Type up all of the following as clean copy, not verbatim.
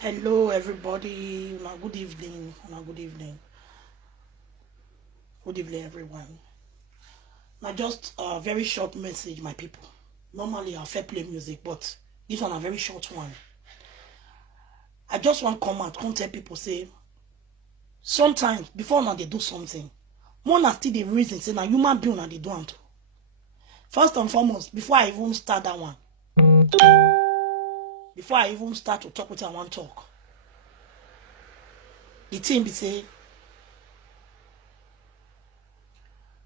Hello, everybody. Good evening. Good evening. Good evening, everyone. Now, just a very short message, my people. Normally, I fair play music, but this one a very short one. I just want to come out, come tell people, say, sometimes, before now they do something, one are still the reason, say, now human being now they do it. First and foremost, before I even start that one, before I even start to talk with I want to talk, the thing be say,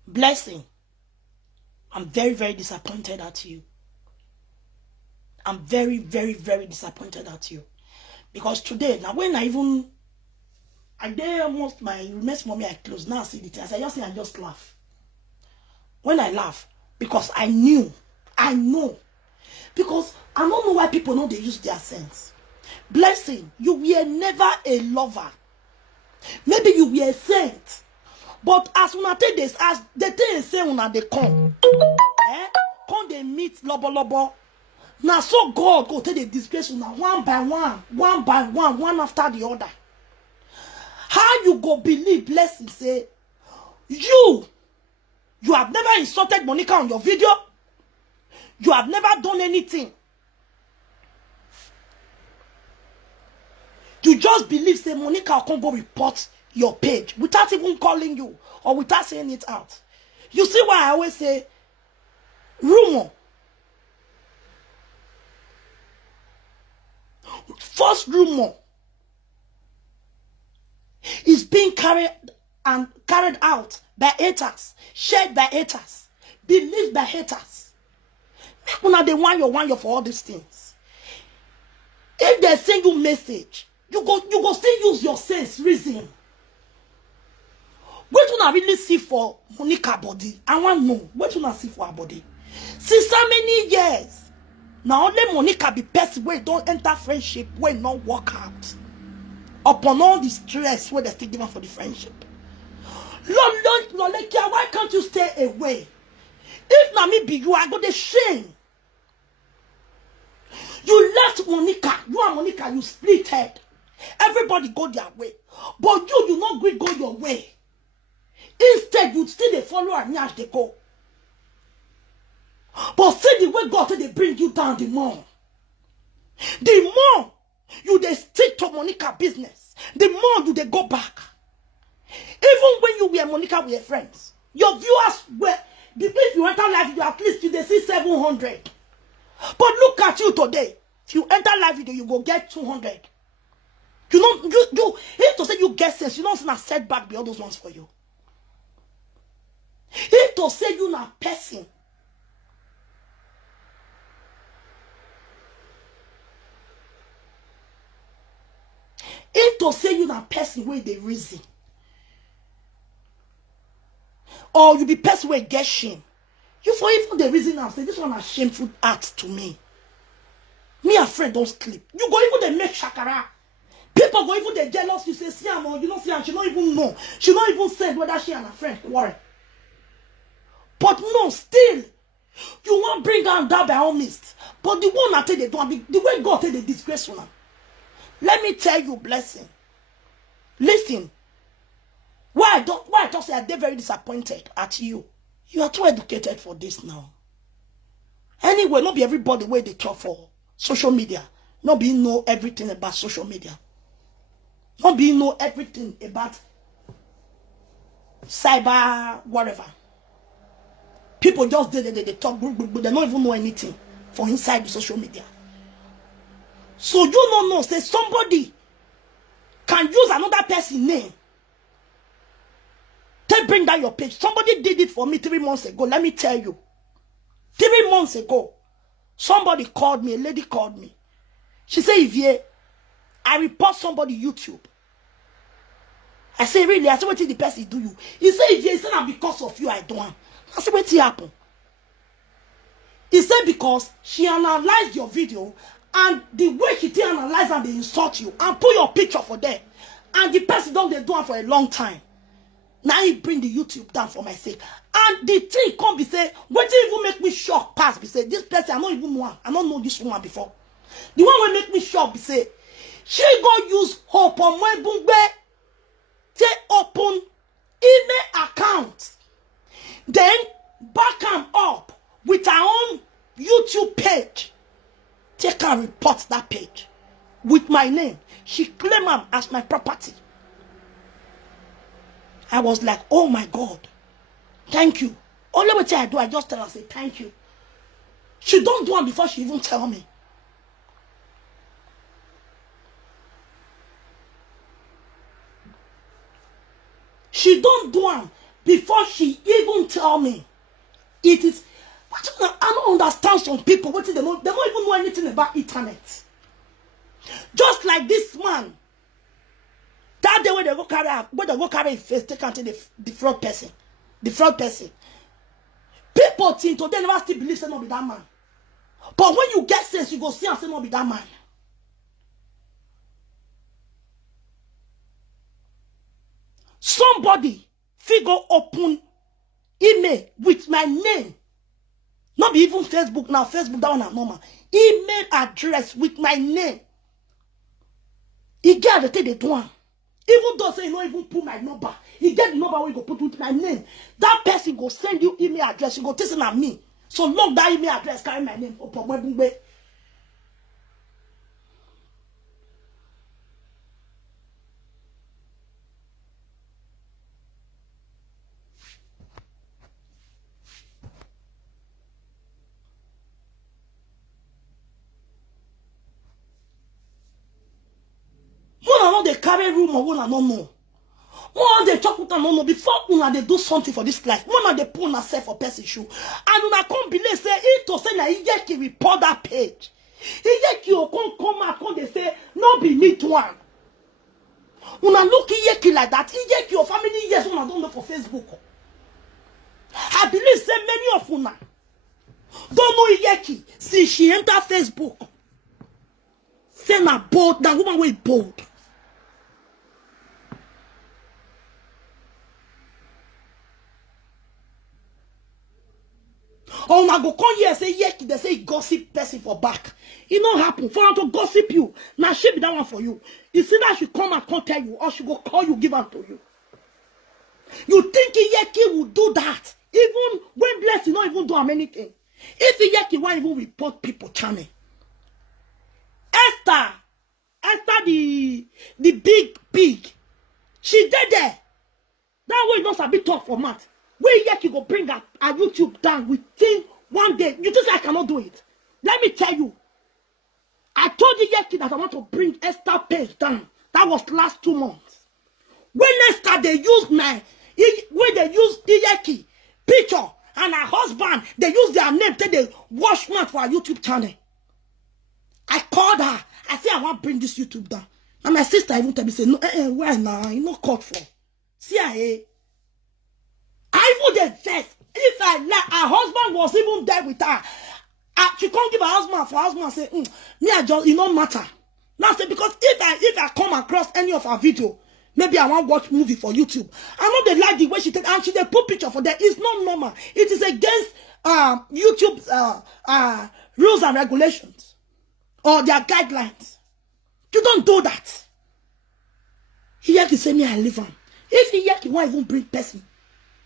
Blessing, I'm very, very disappointed at you. I'm very, very, very disappointed at you. Because today, now when I did almost my remains mommy I close. Now I see the thing. I just laugh. When I laugh, because I know. Because I don't know why people know they use their sense. Blessing, you were never a lover. Maybe you were a saint. But as una take this, as the thing say una they come. Come they meet lobo. Now so God go take the disgrace una one by one after the other. How you go believe Blessing say you have never insulted Monica on your video. You have never done anything. You just believe say Monica can go report your page without even calling you or without saying it out. You see why I always say rumor. First rumor is being carried out by haters, shared by haters, believed by haters. Make una dey want you for all these things. If they send you message, you go still use your sense, reason. What una really see for Monica body? I want to know what una see for her body. Since how many years? Now only Monica be person where don't enter friendship, where not work out. Upon all the stress where they still give for the friendship. Lord, why can't you stay away? If na me be you, I got the shame. You left Monica. You and Monica, you split head. Everybody go their way. But you not go your way. Instead, you still they follow and as they go. But see the way God they bring you down the more. The more you they stick to Monica business, the more you they go back. Even when you were Monica with your friends, your viewers were, if you enter live video, at least you they see 700. But look at you today. If you enter live video, you go get 200. You know, you if to say you get sense, you don't not setback be all those ones for you. If to say you not person, if to say you not person where they reason, or you be person where get shame, you for even the reason now say this one a shameful act to me. Me and friend don't sleep. You go even they make shakara. People go even they jealous. You say see her, you don't see her. She don't even know. She don't even say whether she and her friend quarrel. But no, still, you won't bring her down by all means. But the one I tell they don't, the way God tell they disgrace one. Let me tell you, Blessing. Listen. Why I just say they're very disappointed at you. You are too educated for this now. Anyway, not be everybody where they talk for social media. Not be know everything about social media. Not be know everything about cyber whatever. People just they talk, but they don't even know anything for inside the social media. So you don't know, say somebody can use another person's name. They bring down your page. Somebody did it for me 3 months ago. Let me tell you. 3 months ago, somebody called me, a lady called me. She said, Ivie, I report somebody YouTube. I say, really? I said, what did the person do you? He said, Ivie, it's not because of you I don't. I said, what did happen? He said, because she analyzed your video, and the way she did analyze and they insult you, and put your picture for them. And the person don't they do it for a long time. Now he bring the YouTube down for my sake. And the thing come be say, what did even make me shock past? Be say, this person, I don't even know her. I don't know this woman before. The one will make me shock be say, She go use Hope on Mwebungbe to open email account. Then back am up with her own YouTube page. Take and report that page with my name. She claim am as my property. I was like, oh my God, thank you. Only thing I do, I just tell her, say thank you. She don't do it before she even tell me. She don't do it before she even tell me. It is, I don't understand some people. What they don't even know anything about internet. Just like this man. That day when they go carry his face, take out the fraud person. The fraud person. People think today never still believe say not be that man. But when you get sense, you go see and say not be that man. Somebody figure open email with my name. Not be even Facebook now. Facebook that one are normal. Email address with my name. He get the thing they do. Even though say you don't even put my number, he get the number where you go put with my name. That person go send you email address. You go test it at me. So long that email address carry my name. They carry room or one and no know. One they talk with no know before una they do something for this life. One they put una self for person shoe. And una come believe say if to say na Iyeki report that page. Iyeki o come out come they say no be me one. Una look Iyeki like that. Iyeki your family yes una don't know for Facebook. I believe say many of una don't know Iyeki since she enter Facebook. Say na bold, that woman way bold. Oh, I go come here and say, yeah, they say gossip person for back. It not happen. For her to gossip you. Now she be that one for you. You see that she come and come tell you, or she go call you, give her to you. You think Iyeki will do that? Even when blessed, not even do him anything. If Iyeki won't even report people channel. Esther, the big pig, she did there. That way not a bit tough for math. Where Iyeki go bring her YouTube down within one day. You think I cannot do it? Let me tell you. I told Iyeki that I want to bring Esther page down. That was last 2 months. When Esther they used when they used Iyeki picture and her husband, they use their name till they wash mouth for her YouTube channel. I called her. I said I want to bring this YouTube down. And my sister even tell me say no, why now? You not called for. See I even the first. If I like her husband was even there with her, she can't give her husband for husband say, me I just it don't matter. Now say because if I come across any of her video, maybe I want to watch movie for YouTube. I know they like the way she take and she they put picture for that. It's not normal. It is against YouTube's rules and regulations or their guidelines. You don't do that. Iyeki say me I live on. If Iyeki won't even bring person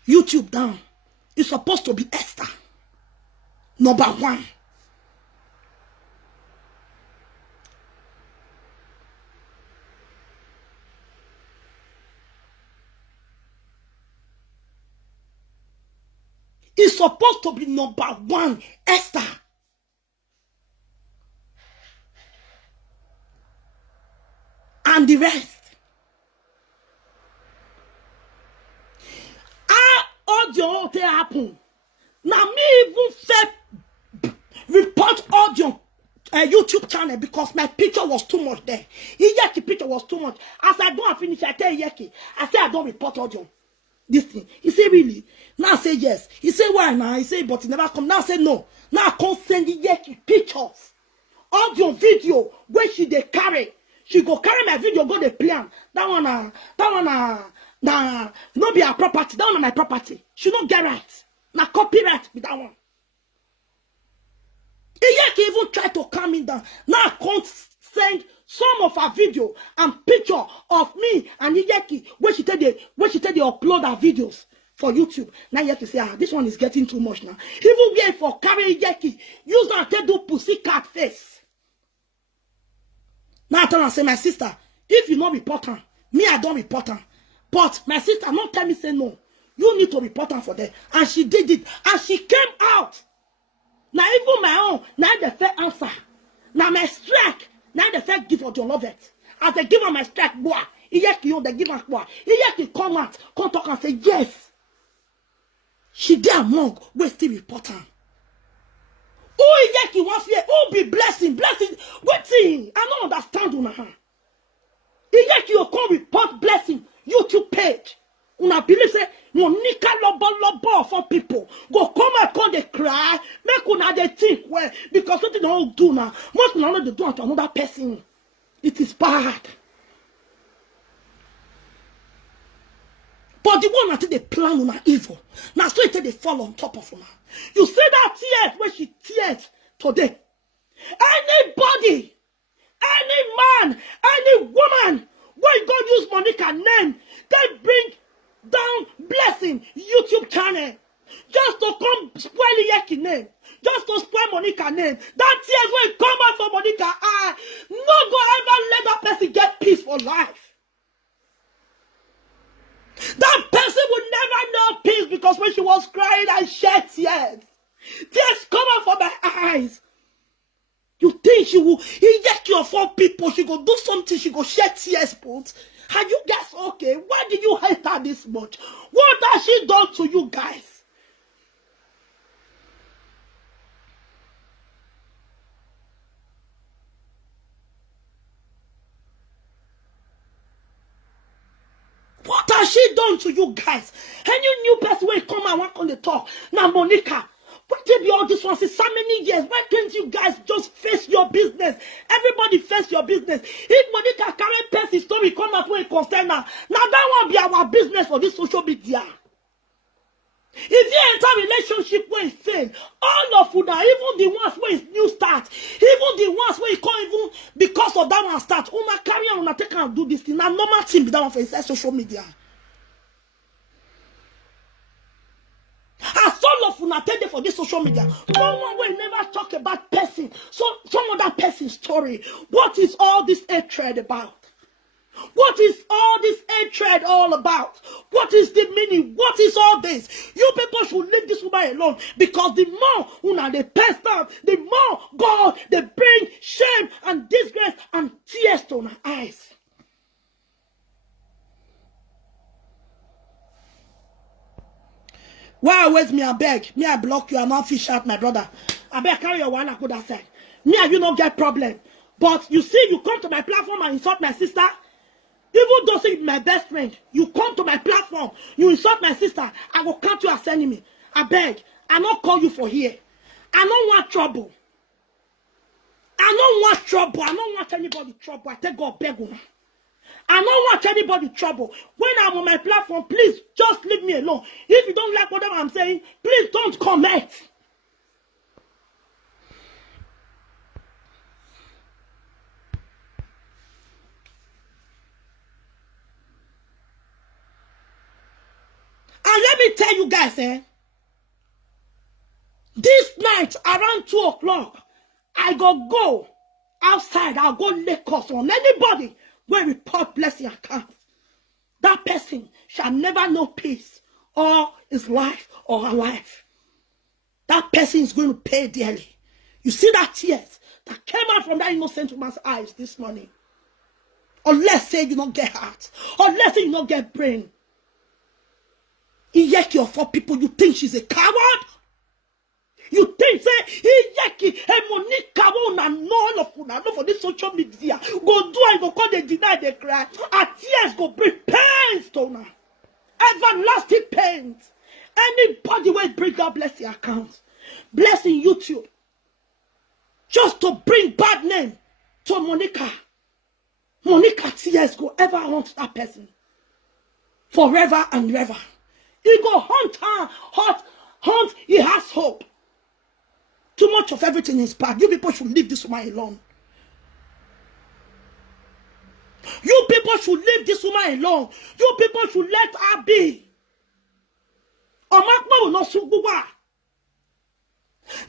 YouTube down, it's supposed to be Esther. Number 1. It's supposed to be number 1, Esther. And the rest. Audio they happen. Now me even said report audio YouTube channel because my picture was too much there. Iyeki picture was too much. As I don't finish, I tell Iyeki, I say I don't report audio. This thing. He say really? Now I say yes. He say why now? He say but he never come. Now I say no. Now I can't send Iyeki pictures, audio, video where she they carry. She go carry my video, go the plan. That one nah, not be her property. That one my property. She don't get right. Now copyright with that one. Iyeki even try to calm me down. Now I can't send some of her video and picture of me and Iyeki when she tell they upload her videos for YouTube. Now Iyeki say, this one is getting too much now. Even where for carry Iyeki, use that to do pussycat face. Now I tell her, say, my sister, if you not report her, me I don't report her. But my sister not tell me say no. You need to report her for that. And she did it. And she came out. Now even my own, now the fair answer. Now my strike, now the fair give for John Lovett. As they give her my strike, boy, Iyeki, they give her boy. Iyeki come out, come talk and say, yes. She did among, we still report her. Who Iyeki wants here? Who be blessing? What thing? I don't understand on her. Iyeki you come report blessing YouTube page. Una believe say Monica lobo for people go come and call they cry make una they think well because something don't do now. Most una they do to another person. It is bad. But the one that they plan on evil. Now so it they fall on top of una. You see that tears when she tears today. Anybody, any man, any woman, when God use Monica name, they bring down blessing YouTube channel just to come spoil Iyeki name, just to spoil Monica name. That tears will come out for Monica. No go ever let that person get peace for life. That person will never know peace because when she was crying and shed tears come out from my eyes. You think she will Iyeki of all people, she go do something, she go shed tears, but are you guys okay? Why did you hate her this much? What has she done to you guys? What has she done to you guys? Any new person will come and work on the talk. Now, Monica, what did be all this one since so many years? Why can't you guys just face your business? Everybody face your business. If Monica carry person story come up with a concern now that won't be our business for this social media. If you enter relationship where it fail, all of you now, even the ones where it's new start, even the ones where you can't even because of that one start, una carry on, una take and do this thing. Now normal thing be that one for inside social media. As all of una tell for this social media, no one will never talk about person. So some other person's story. What is all this hatred about? What is all this hatred all about? What is the meaning? What is all this? You people should leave this woman alone because the more una they pest out, the more God they bring shame and disgrace and tears to her eyes. Why always me I beg? Me I block you, I'm not fish out, my brother. I beg carry your one I could have said. Me and you don't get problem. But you see, you come to my platform and insult my sister. Even though say my best friend, you come to my platform, you insult my sister, I will count you as enemy. I beg, I not call you for here. I don't want trouble. I don't want trouble. I don't want anybody trouble. I take God beg una. I don't want anybody trouble. When I'm on my platform, please just leave me alone. If you don't like whatever I'm saying, please don't comment. And let me tell you guys, this night around 2 o'clock, I go outside. I'll go Lagos on anybody when report blessing account. That person shall never know peace or his life or her life. That person is going to pay dearly. You see that tears that came out from that innocent woman's eyes this morning. Unless say you don't get heart. Unless say you don't get brain. Iyeki of all people, you think she's a coward? You think say Iyeki and Monica won't know of una for this social media. Go do and go call they deny they cry. Her tears go bring pains to una. Everlasting pains. Anybody will bring that blessing account. Blessing YouTube. Just to bring bad name to Monica. Monica tears go ever haunt that person. Forever and ever. He go hunt her, hunt, he has hope. Too much of everything is bad. You people should leave this woman alone. You people should leave this woman alone. You people should let her be. Omakma will not subuwa.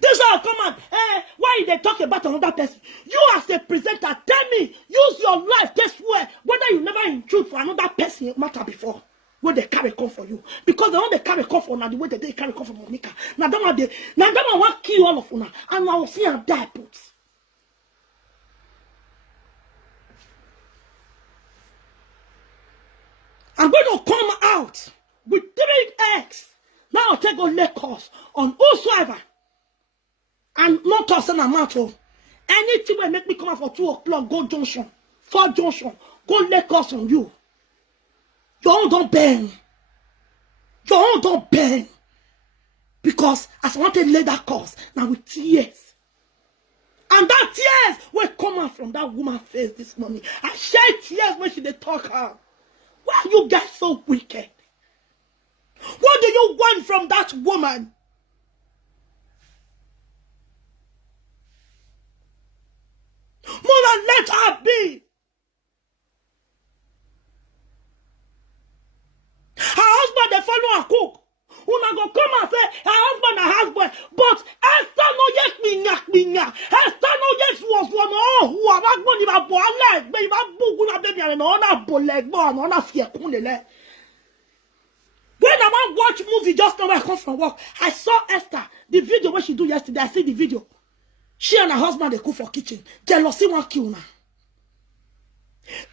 This is how come on. Why they talk about another person? You as a presenter, tell me, use your life this way. Whether you never intrude for another person matter before. Where they carry come for you. Because the one they carry come for now, the way they carry come for Monica. Now that one want kill all of you now. And I will see her die put. I'm going to come out with 3 eggs. Now I'll take a leg course on whosoever. And not us an amount of anything will make me come out for 2 o'clock, go junction, 4 junction, go leg course on you. Your own don't burn. Your own don't burn. Because as I want to lay that course, now with tears. And that tears will come out from that woman's face this morning. I shed tears when she did talk her. Why are you guys so wicked? What do you want from that woman? Mother, let her be. Her husband, they follow her cook. Una go come and say, her husband and husband. But Esther no yes me. Esther no yes was one. Oh, who are not going to be a leg. But you have book with a baby and another bullet born on a fear. When I watch movie just now I come from work, I saw Esther, the video what she do yesterday. I see the video. She and her husband they cook for kitchen. Jealousy won't kill now.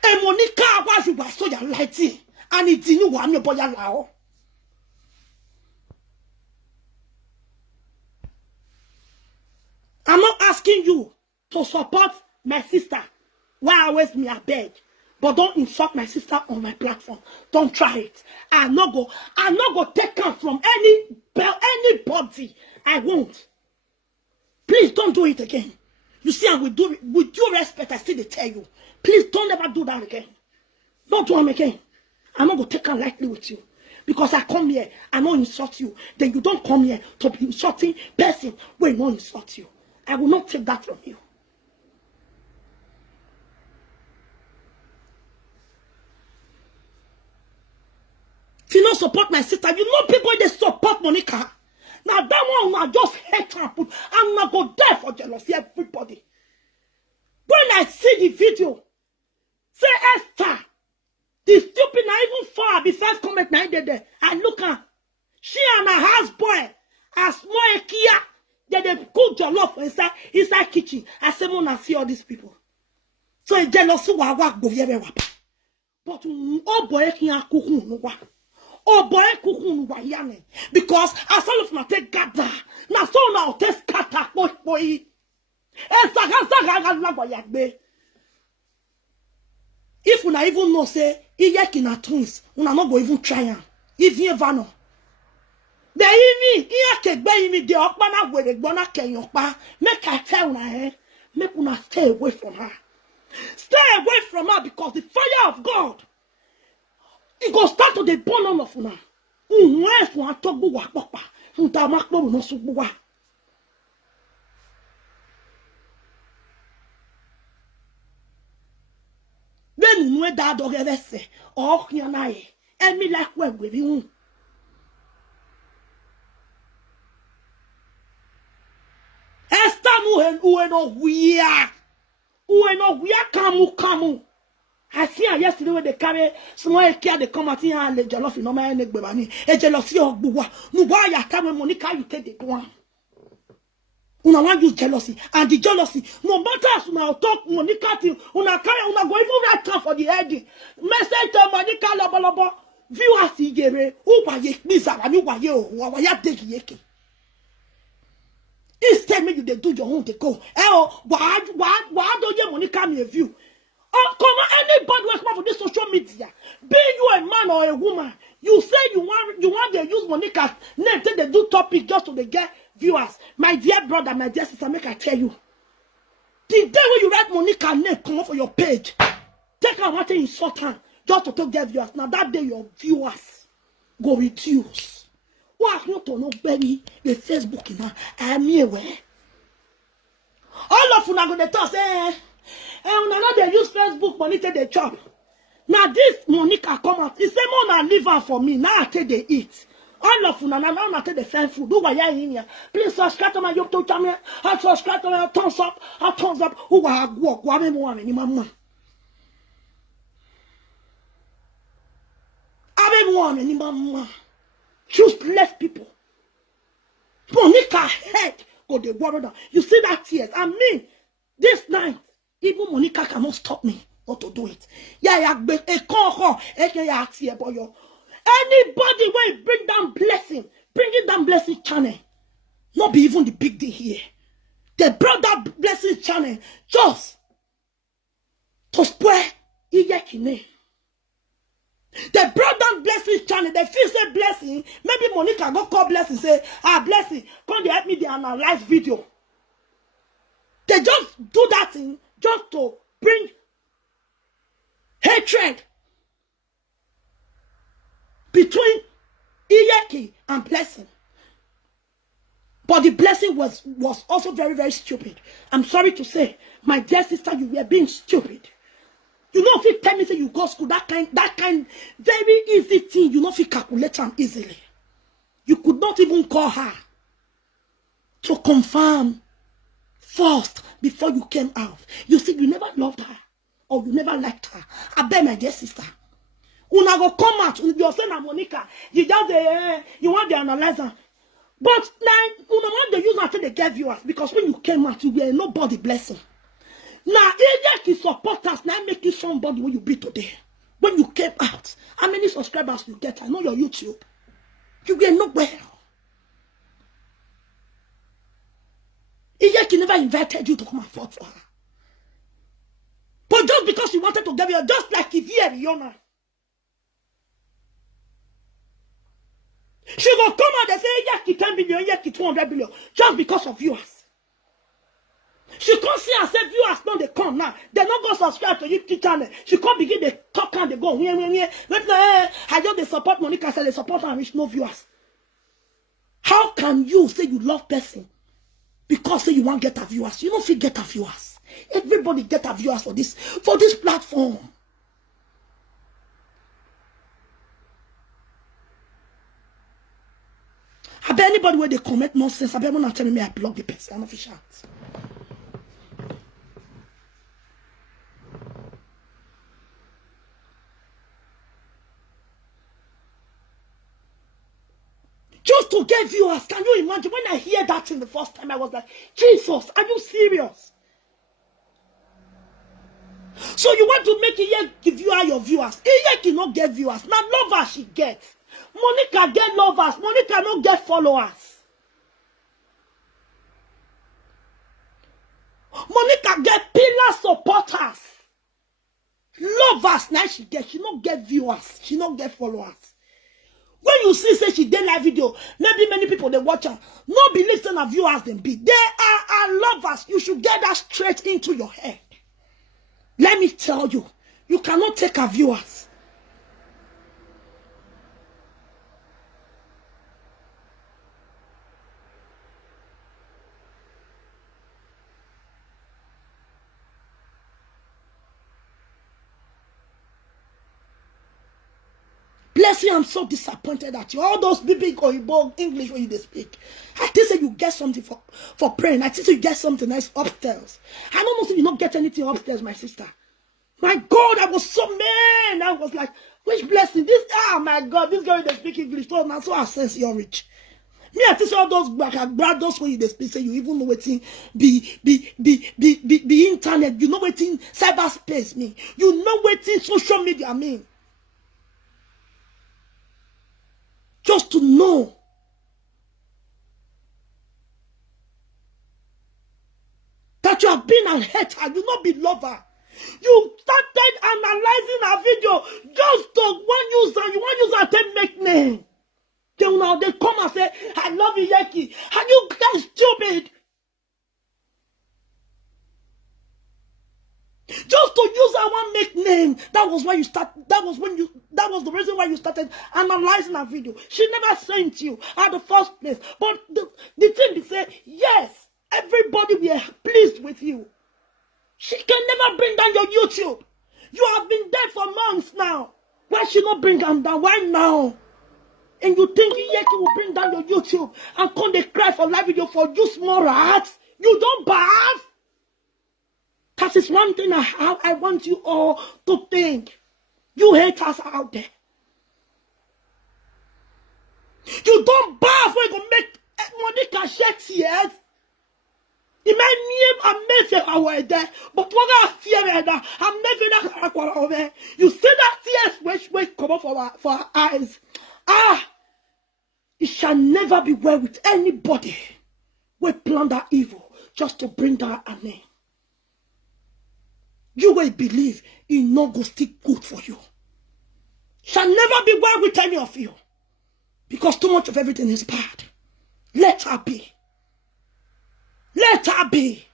And Monica was you by so your lighting. And it's in you one your boy allow. I'm not asking you to support my sister. Why always me a beg? But don't insult my sister on my platform. Don't try it. I'm not go take her from anybody. I won't. Please don't do it again. You see, and with due respect, I still tell you. Please don't ever do that again. Don't do them again. I'm not going to take her lightly with you. Because I come here, I don't insult you. Then you don't come here to be insulting person when I don't insult you. I will not take that from you. If you don't support my sister, you know people they support Monica. Now that one will just hate her. I'm not going to die for jealousy, everybody. When I see the video, say Esther, the stupid na even far besides comment na there. I look at she and her houseboy as small Kia. They cook jollof inside kitchen. I say, Mona, see all these people. So a jealousy wa work go very wapa. But oh boy, can't cook no wa. Oh boy, cook no wa yane. Because as all of my take gather, na so now test kata boy. If una even know say Iyekina twins, una not go even try am. If you ever know. The imi, Iyekegbe imi de okpana were gbona kenyokpa. Make I tell una make una stay away from her. Stay away from her because the fire of God it go start to the burn on of una. Unwe fu atogbu wa popa. Unta makpo no sugbuwa. Then unwe da do gevese. Oh yanaye. Emi like we gbebi. Esther ueno kamu. I see her yesterday when they carry small care they come at here and le jollof no my neck bebani. E jealousy ogbuwa. Nu wa ya ka when Monica you take the one. Una want use jealousy and the jealousy no matter as una talk Monica till una carry una go even write down for the heading. Message to Monica lobolobo. Viewers igere u wa ye bizarre ni wa ye o wa ya dey yeke. Instead, make you they do your own, they go. Why don't you Monica me a view? Oh, come on, anybody who come for this social media, be you a man or a woman, you say you want to use Monica's name, then they do topic just to they get viewers. My dear brother, my dear sister, make I tell you. The day when you write Monica's name, come up for your page, take out what insult her just to get viewers. Now that day your viewers go reduce. What not to know baby the Facebook in her I'm here where all of you are going to talk say una not they use Facebook money take the chop Now this Monica come out. He say, Mona, leave her for me. Now I take the eat. All of you now I take the same food. Who are you in here? Please subscribe to my YouTube channel. I subscribe to my thumbs up. I thumbs up. Who are walk? Who are you, mama? I mama. Useless people. Monica head go the water down. You see that tears? I mean, this night, even Monica cannot stop me not to do it. Anybody when bring down bringing down blessing channel, not be even the big deal here. They brought that blessing channel just to spoil Iyekine. They brought down blessing channel. They feel say blessing. Maybe Monica go call blessing say, blessing, come they help me they analyze video. They just do that thing just to bring hatred between Iyeki and blessing. But the blessing was also very, very stupid. I'm sorry to say, my dear sister, you were being stupid. You know, if you tell me say you go school, that kind very easy thing, you know, if you calculate them easily. You could not even call her to confirm first before you came out. You see, you never loved her or you never liked her. I bet my dear sister. Una go come out, you're saying Monica, you just you want the analyzer. But now, una want the use until they get viewers because when you came out, you were nobody blessing. Now, Iyeki supporters now make you somebody who you be today. When you came out, how many subscribers you get? I know your YouTube. You were nowhere. Iyeki never invited you to come and fight for her. But just because you wanted to give her, just like Ivy Riona. She will come out and say, Iyeki 10 billion, Iyeki 200 billion, just because of viewers. She can't see herself, viewers don't they come now. They not go subscribe to YouTube channel. She can't begin the talk and they go, I just they support Monica, said they support her and reach no viewers. How can you say you love person because say you want get her viewers? You don't feel get her viewers. Everybody get her viewers for this platform. I bet anybody where they comment nonsense, I bet when tell me I block the person. I'm official. Just to get viewers, can you imagine? When I hear that thing the first time, I was like, Jesus, are you serious? So you want to make Iyeki give you your viewers. Iyeki cannot get viewers. Now lovers she gets. Monica get lovers. Monica not get followers. Monica get pillar supporters. Lovers now she get. She not get viewers. She not get followers. When you see say she did live video, maybe many people they watch her. No believe saying her viewers them be. They are lovers. You should get that straight into your head. Let me tell you, you cannot take her viewers. Bless you, I'm so disappointed at you. All those big Oyibo English when you speak. I think say you get something for praying. I think say you get something nice upstairs. I don't know if you don't get anything upstairs, my sister. My God, I was so mad. I was like, which blessing? This, my God, this girl they speak English. So now, so I sense you're rich. Me, I think all those those when you speak, say you even know what be internet. You know what cyberspace mean. You know what social media mean. Just to know that you have been a hater, you not be lover. You started analyzing a video just to one user, you want user to make name. Then now they come and say, I love you, Iyeki. Are you guys stupid? Just to use our one make name. That was why you start. That was the reason why you started analyzing a video. She never sent you at the first place. But the thing is say, yes, everybody were pleased with you. She can never bring down your YouTube. You have been there for months now. Why should not bring them down? Why now? And you think Yeki will bring down your YouTube and come they cry for live video for you small rats? You don't bath? That is one thing I want you all to think. You haters out there. You don't bath when you go make Monica shed tears. It might name a message away there, but what I fear that I'm never not over. You see that tears which come up for our eyes. It shall never be well with anybody who plan that evil just to bring down a name. You will believe it not go still good for you. Shall never be well with any of you. Because too much of everything is bad. Let her be. Let her be.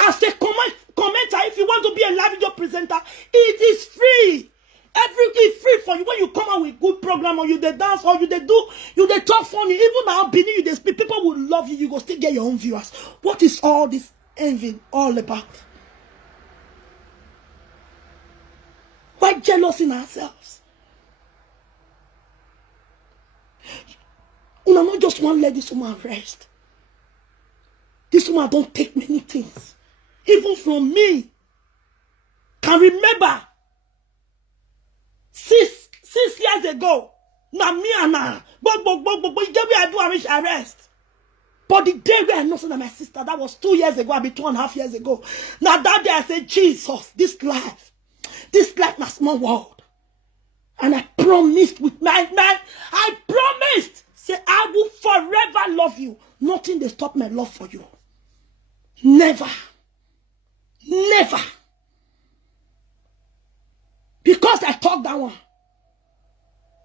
I say commenter, if you want to be a live video presenter, it is free. It's free for you. When you come out with good program, or you they dance, or you they talk funny, even now beneath you they speak, people will love you. You go still get your own viewers. What is all this envy all about? Why jealous in ourselves? You know, not just one let this woman rest. This woman don't take many things. Even from me. Can remember 6 years ago. Now me and now. But the day I do arrange arrest. But the day where I know that my sister, that was 2 years ago, I mean 2.5 years ago. Now that day I said, Jesus, this life my small world. And I promised with I promised, say I will forever love you. Nothing they stop my love for you. Never. Never. Because I talked that one.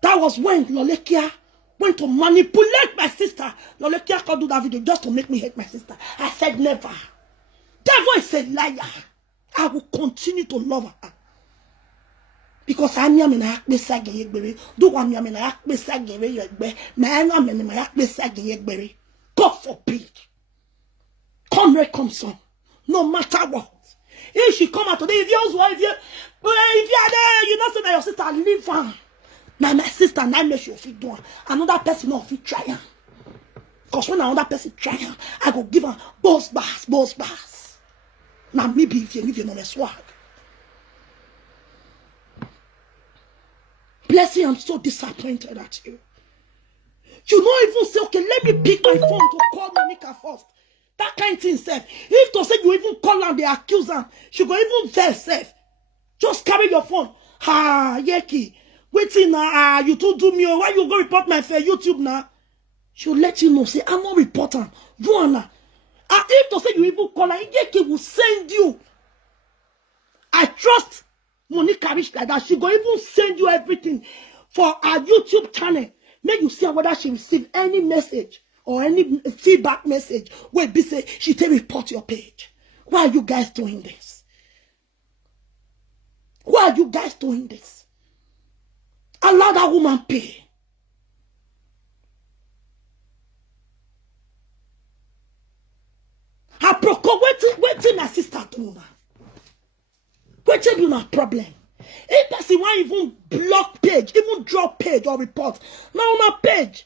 That was when Lolekia went to manipulate my sister. Lolekia could do that video just to make me hate my sister. I said never. Devil is a liar. I will continue to love her. Because I am in a hackberry. Do one yam in a hackberry. Man, I'm in my hackberry. God forbid. Come son. No matter what. If she come out today, if you are there, you know, say that your sister leave her. Now my sister, now make sure she do. Another person not fit try. Because when another person try, I go give her boss bass. Now maybe if you know my swag. Blessing, I'm so disappointed at you. You don't even say, okay, let me pick my phone to call Monica first. That kind of thing, self. If to say you even call her, they accuse her, she go even tell self. Just carry your phone. Yeki. Waiting now, you two do me, why you go report my fair YouTube now? She'll let you know, say, I'm not reporting. You and her. If to say you even call her, Yeki will send you. I trust Monica rich like that. She go even send you everything for our YouTube channel. Make you see whether she received any message or any feedback message where be say she take report your page. Why are you guys doing this? Why are you guys doing this? Allow that woman pay. I procure waiting my sister do now. Waiting be my problem. If person want even block page, even drop page or report, now on a page.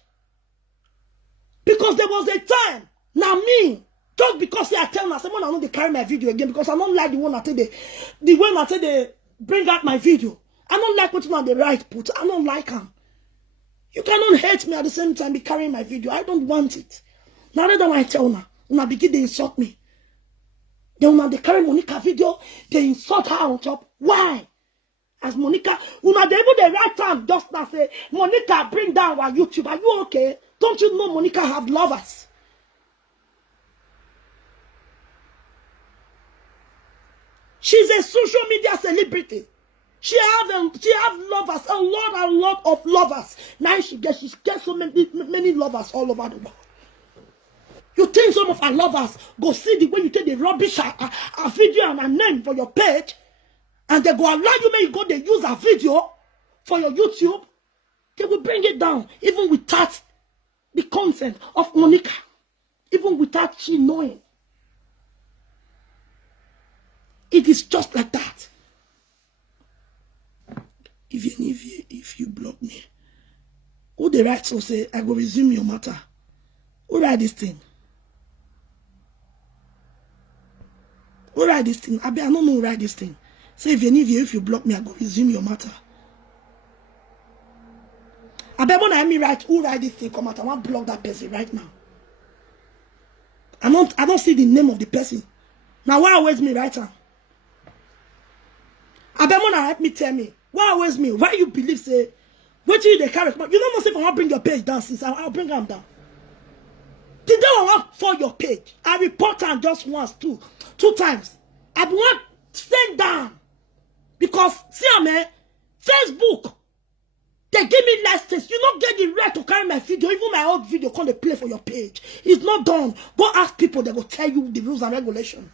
Because there was a time, now me, just because I tell myself when I know they carry my video again, because I don't like the one I tell they bring out my video. I don't like what one they write put. I don't like them. You cannot hate me at the same time be carrying my video. I don't want it. Now that's why I tell now begin they insult me. Then when they carry Monica video, they insult her on top. Why? As Monica, when they able the right time just now say, Monica, bring down our YouTube. Are you okay? Don't you know Monica have lovers? She's a social media celebrity. She have lovers, a lot of lovers. Now she gets so many lovers all over the world. You think some of our lovers go see the way you take the rubbish a video and a name for your page, and they go allow you may go they use a video for your YouTube, they will bring it down even without the consent of Monica, even without she knowing. It is just like that. If you block me, who the right to say, I will resume your matter? Who write this thing? Who write this thing? I don't know who write this thing. Say, if you block me, I will resume your matter. I bet when I me write, who write this thing, come out, I want to block that person right now. I don't see the name of the person. Now, why always me right now? I bet when I write me, tell me, why always me? Why you believe, say, what do you the character? You don't know if I want to bring your page down, since I'll bring them down. The day I want for your page, I report them just once, two times. I want send down. Because, see, man, Facebook, they give me license. You don't get the right to carry my video. Even my old video can't they play for your page. It's not done. Go ask people, they will tell you the rules and regulations.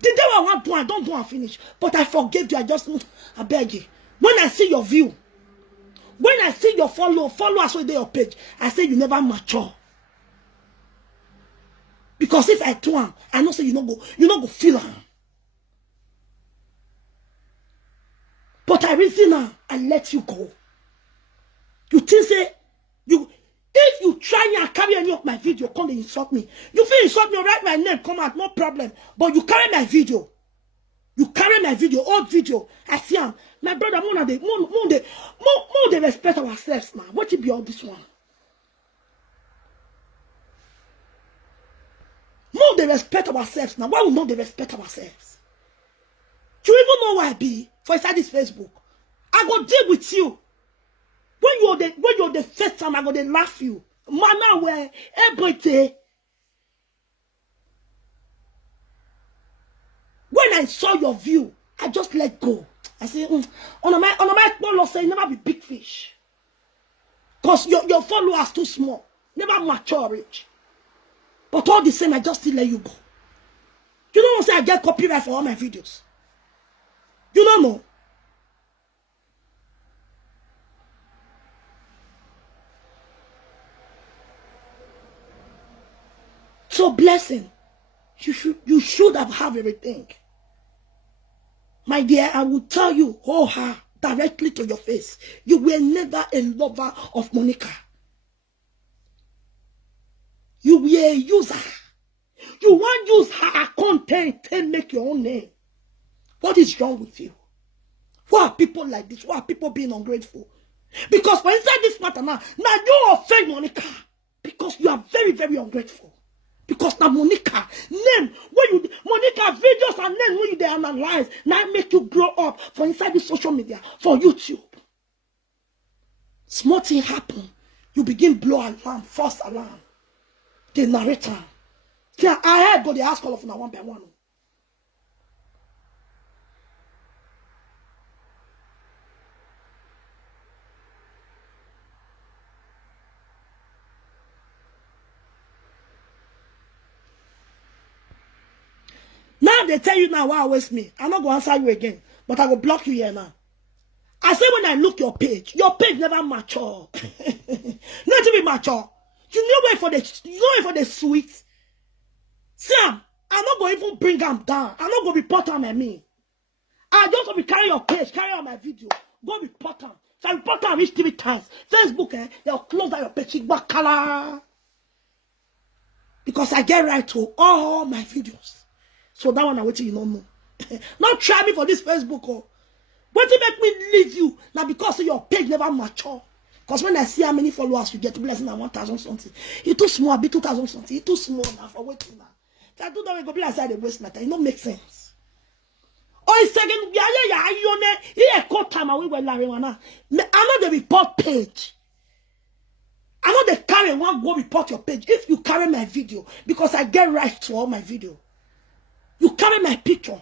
The day I want to, I don't do and finish. But I forgave you. I beg you. When I see your view, when I see your followers with your page, I say you never mature. Because if I do them, I know say you not go feel them. But I reason now, I let you go. You think say if you try and carry any of my video, come and insult me. You feel insult me, write my name, come out, no problem. But you carry my video. You carry my video, old video. I see him. My brother, more they respect ourselves now. What it be all this one? More they respect ourselves now. Why we not they respect ourselves? Do you even know why I be for inside this Facebook? I go deal with you. When you're the first time, I go to laugh you. Man, where every day. When I saw your view, I just let go. I say, on my follow say never be big fish. Because your followers too small. Never mature rich. But all the same, I just still let you go. You don't say I get copyright for all my videos. You don't know. So blessing, you should have everything. My dear, I will tell you, directly to your face. You were never a lover of Monica. You were a user. You want to use her content and make your own name. What is wrong with you? Why are people like this? Why are people being ungrateful? Because for inside this matter now you offend Monica. Because you are very, very ungrateful. Because now Monica, name, Monica videos and name when you they analyze, now make you grow up for inside the social media, for YouTube. Small thing happen, you begin blow alarm, false alarm. The narrator. Yeah, I had go the ask all of them one by one. Now they tell you now why waste me. I'm not going to answer you again, but I will block you here now. I say when I look your page never mature. Not to be mature. You know wait for the sweet. Sam, I'm not going to even bring them down. I'm not going to report them at me. I just want to carry your page, carry on my video. Go report them. So I report them reach 3 times. Facebook, they'll close down your page. Because I get right to all my videos. So that one I wait till you don't know. Not try me for this Facebook. What to make me leave you? Now because your page never mature. Because when I see how many followers you get, blessing at 1,000 something. It's too small, be 2,000 something. It's too small now for waiting now. If I do that, we go be outside the waste matter. It don't make sense. Oh, it's second, yeah, call time away when Larry Wana. I know the report page. I know the carry one go report your page. If you carry my video, because I get right to all my video. You carry my picture.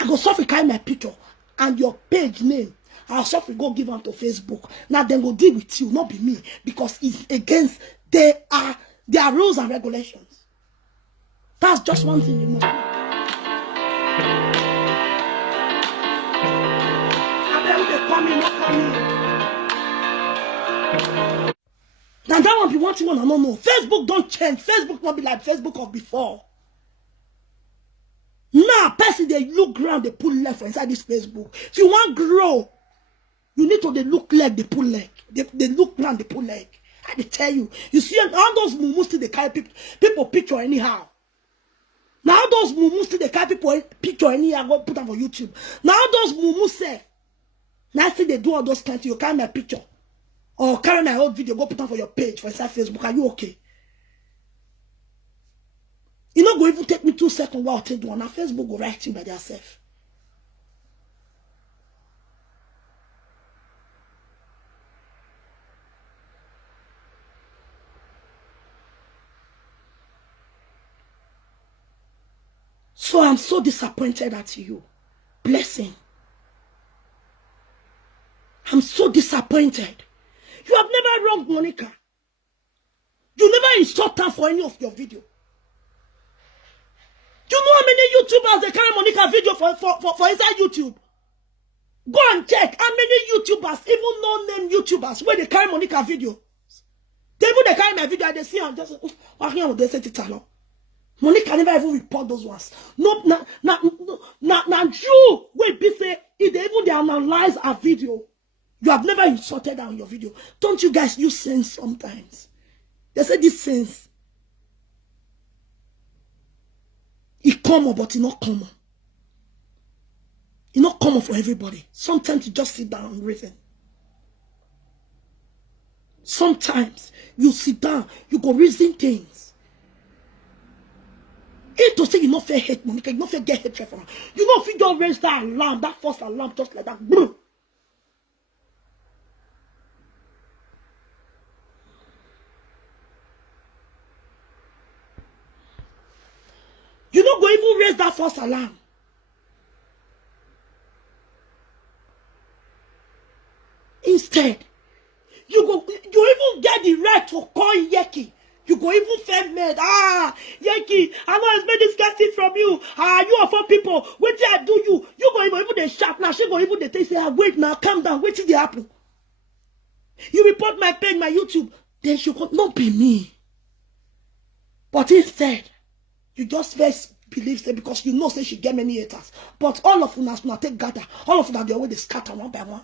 I go suffer carry my picture and your page name. I'll suffer go give them to Facebook. Now then go deal with you, not be me, because it's against their rules and regulations. That's just one thing you must know. Now that one be what you want to know. Facebook don't change. Facebook not be like Facebook of before. Now, person, they look around, they pull left inside this Facebook. If you want grow, you need to they look leg, they pull leg. They look around, they pull leg. I tell you. You see, all those mumus they carry people picture anyhow. Now those mumus they carry people picture anyhow, go put them for YouTube. Now those mumus say, now say they do all those kinds, you carry my picture. Or carry my old video, go put them for your page, for inside Facebook. Are you okay? You know, go even take me 2 seconds while I take one. Now Facebook go writing by themselves. So I'm so disappointed at you. Blessing. I'm so disappointed. You have never wronged Monica. You never insult her for any of your video. You know how many YouTubers they carry Monica video for inside YouTube? Go and check how many YouTubers, even no-name YouTubers, where they carry Monica video. They carry my video and they see and just they say it along. Monica never even report those ones. No, you wait, be say if they even they analyze a video. You have never insulted her on your video. Don't you guys use sense sometimes? They say this sense. It common, but it's not common. It's not common for everybody. Sometimes you just sit down and reason. Sometimes you sit down, you go reason things. It to say you not fair hate Monica, you not fair get hatred from her. You know if you don't raise that alarm, that false alarm, just like that. Boom. You don't go even raise that false alarm. Instead, you even get the right to call Yeki. You go even fed mad. Yeki, I know expect this guy thing from you. You are for people. Wait till I do you. You go even they shout now. She go even they say, wait now, calm down. Wait till they happen. You report my page, my YouTube. Then she could not be me. But instead, you just first believe say because you know say she get many haters. But all of them now take gather. All of them they always scatter one by one.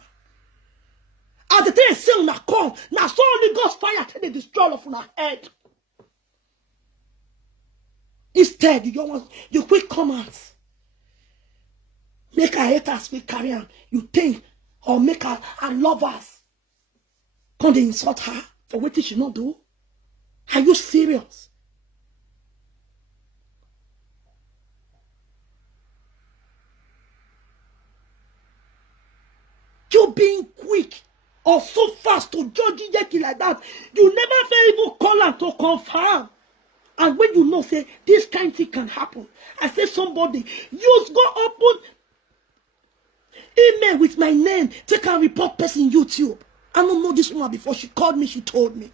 As the thing say una come, now so only God's fire till they destroy all of una head. Instead, you quick comments. Make her haters quick carry on. You think or make her lovers come they insult her for what did she not do? Are you serious? You being quick or so fast to judge Yeki like that, you never feel even call her to confirm. And when you know, say, this kind of thing can happen, I say somebody, use go open email with my name, take a report person YouTube. I don't know this woman before. She called me, she told me.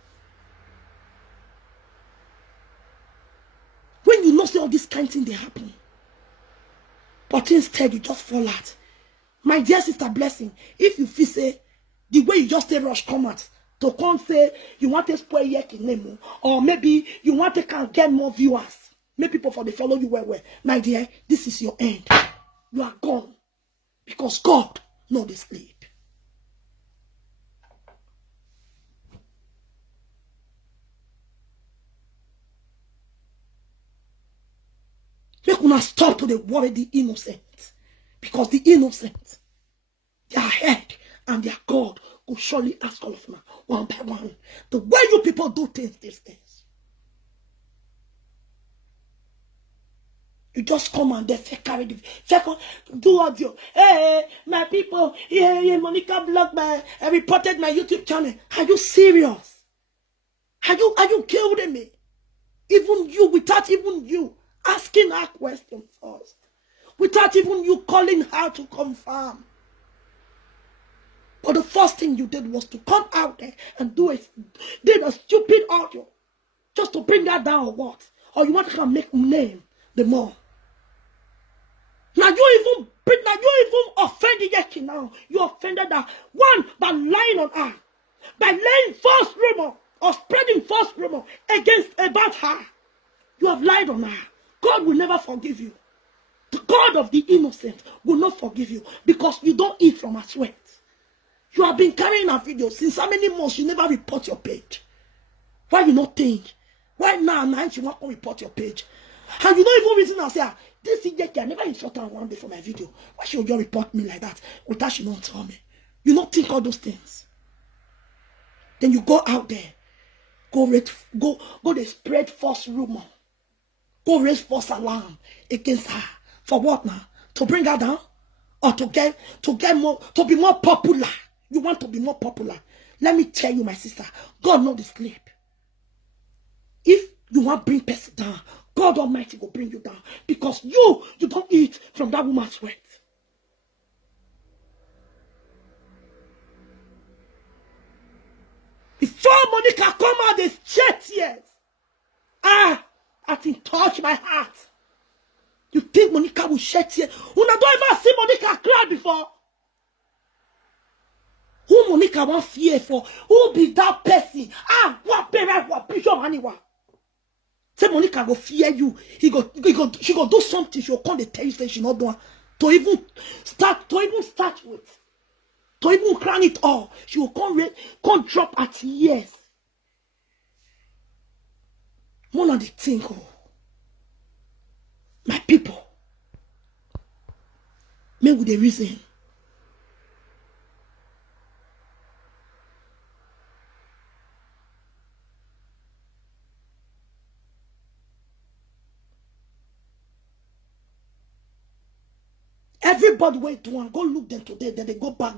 When you know, say, all this kind of thing, they happen. But instead, you just fall out. My dear sister Blessing, if you feel, say, the way you just say rush comments, to come say you want to spoil Yeki name, or maybe you want to can get more viewers, make people for they follow you well. My dear, this is your end. You are gone. Because God knows the sleep. Make una stop to the worry the innocent. Because the innocent, their head and their God will surely ask all of them one by one. The way you people do things these days. You just come and they carry the do audio. Hey, my people, Monica blocked reported my YouTube channel. Are you serious? Are you killing me? Even you, without even you asking her questions first. Without even you calling her to confirm. But the first thing you did was to come out there and did a stupid audio just to bring that down or what? Or you want to come make name the more. Now you even offended Yeki now. You offended her. One, by lying on her. By laying false rumor or spreading false rumor about her. You have lied on her. God will never forgive you. The God of the innocent will not forgive you because you don't eat from her sweat. You have been carrying her video since how many months? You never report your page. Why you not think? Why now you want to report your page? And you don't even reason and say, this CJ, I never insulted her one day for my video. Why should you report me like that? Without she don't tell me. You don't think all those things. Then you go out there. Go they spread false rumor. Go raise false alarm against her. For what now? To bring her down? Or to get more, to be more popular? You want to be more popular? Let me tell you, my sister, God knows the sleep. If you want to bring person down, God Almighty will bring you down. Because you don't eat from that woman's sweat. Before Monica come out, they shed tears. I think touch my heart. You think Monica will shed tears? Una don't ever see Monica cry before. Who Monica want fear for? Who be that person? What parent, what bishop, anyone? Say Monica go fear you. She go do something. She will come and tell you that she not doing. To even start with. To even crown it all. She will come drop at tears. One of the things, my people, me with the reason. Everybody wait to one, go look them today, then they go back.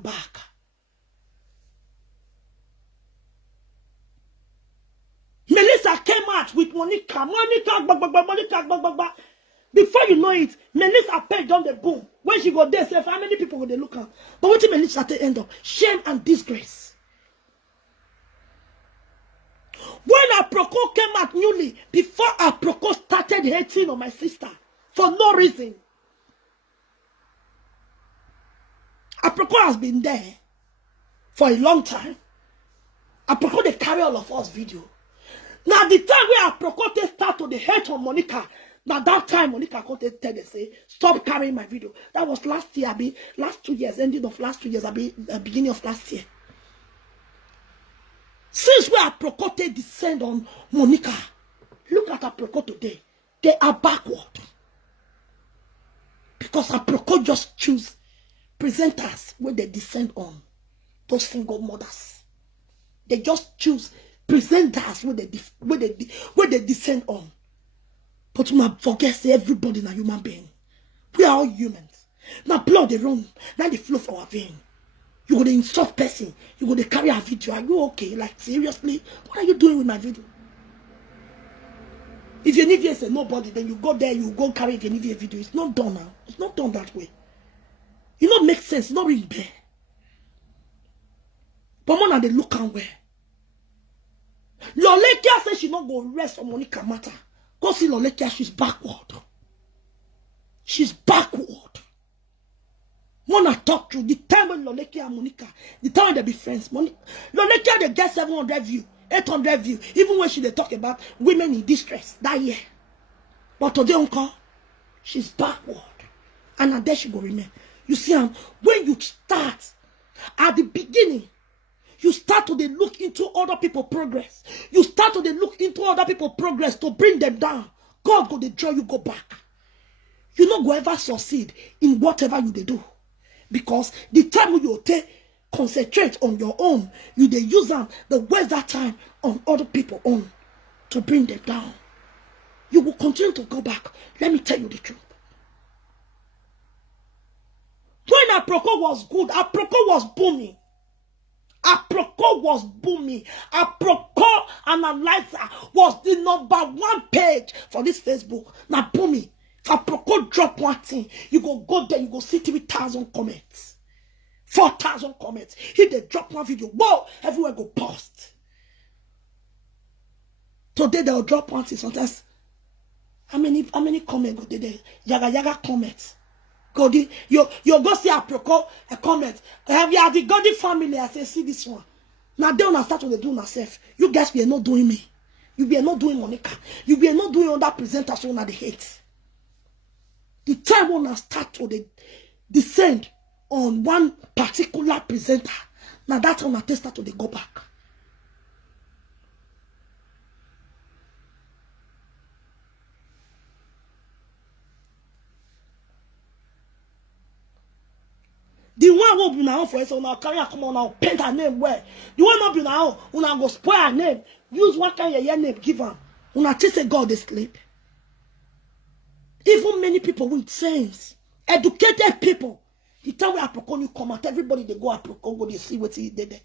Melissa came out with Monica. Before you know it, Melissa page on the boom. When she go there, say, how many people will they look at? But what did Melissa at the end of? Shame and disgrace. When Aproko came out newly, before Aproko started hating on my sister, for no reason. Aproko has been there for a long time. Aproko, they carry all of us video. Now the time where Aproko start to the hate on Monica, now that time Monica come tell they say, stop carrying my video. That was last year, last 2 years, ending of last 2 years, beginning of last year. Since where Aproko descend on Monica, look at Aproko today. They are backward. Because Aproko just choose presenters where they descend on those single mothers. They just choose presenters where they descend on. But you forget say everybody na human being. We are all humans. Now blood they run, now they flow for our vein. You go to insult person, you go to carry a video. Are you okay? Like seriously, what are you doing with my video? If you need to say nobody, then you go there, you go carry if you need a video. It's not done now. It's not done that way. It not make sense. It's not really bad. But more than they look and where. Lolekia says she not go rest on Monica matter. Go see Lolekia, she's backward. She's backward. Wanna talk to the time when Lolekia and Monica, the time they be friends. Lolekia they get 700 views, 800 views, even when they talk about women in distress that year. But today, uncle, she's backward. And there she go remain. You see, when you start at the beginning, you start to look into other people's progress. You start to look into other people's progress to bring them down. God go to draw you go back. You not go ever succeed in whatever you do. Because the time you concentrate on your own, you they use them the waste that time on other people's own to bring them down. You will continue to go back. Let me tell you the truth. When Aproko was good, Aproko was booming. Aproko was booming. Aproko Analyzer was the #1 page for this Facebook. Now booming. If Aproko drop one thing, you go there, you go see 3,000 comments. 4,000 comments. If they drop one video, whoa, everywhere go post. Today they'll drop one thing. Sometimes, how many comments go there? Yaga comments. You go see Aproko a comment. Have you the Goddy family? I say, see this one. Now they don't start what they do myself. You guys be not doing me. You be not doing Monica. You be not doing other presenters who they hate. The time when I start to descend on one particular presenter, now that's when I start to go back. The one will be now for us, now carry her come on now, paint her name where. The one not be now, una go spoil her name. Use what kind of your name, give her. Una just say God is sleep. Even many people with sense, educated people, the time we Aprocon come out, everybody they go Aprocon, go they see what he did there.